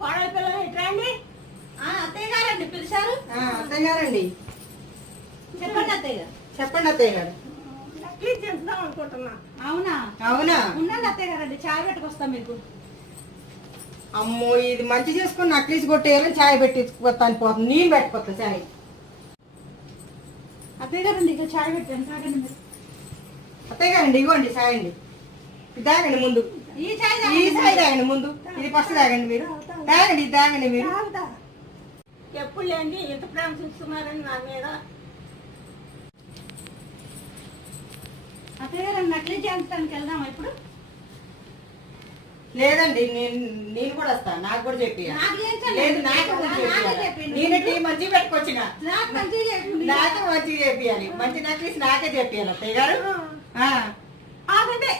కోడలి పిల్లలు ఎట్రండి? అత్తయ్య గారండి పిలిచారు. అత్తయ్య గారండి. చెప్పండి అత్తయ్య గారు. చెప్పండి అత్తయ్య గారు. నక్లీస్ చేద్దాం అనుకుంటున్నా. అవునా? అవునా? ఉండండి అత్తయ్య గారండి, చాయ్ పెట్టుకొస్తాం మీకు. అమ్మో ఇది మంచి చేసుకుని నక్లీస్ కొట్టేయాలని ఛాయ్ పెట్టిపోతాను పోతుంది. నేను పెట్టుకోతా ఛాయ్. అత్తయ్య గారండి ఇక చాయ్ పెట్టాను, తాగండి మీరు. అత్తయ్య గారండి ఇవ్వండి ఛాయ్ అండి. ఇది తాగండి ముందు. ఈ చాయ్ ఈ ఛాయ్ తాగండి ముందు. ఇది ఫస్ట్ తాగండి మీరు. తాగండి ఇది తాగండి మీరు. ఎప్పుడు లేండి ఇంత ప్రేమ చూస్తున్నారని నా మీద. అత్తయ్య గారు నక్లీస్ చేయించడానికి వెళ్దామా ఇప్పుడు? లేదండి నేను కూడా వస్తాను. నాకు కూడా చెప్పి నాకు చేయించండి. లేదు నాకు కూడా చెప్పియాలి. నేను టీ మంచిగా పెట్టుకొచ్చిన నాకు మంచిగా చేయండి. నాకే మంచిగా చెప్పియాలి. మంచి నక్లీస్ నాకే చెప్పియాలి అత్తయ్య గారు. ఆగండి.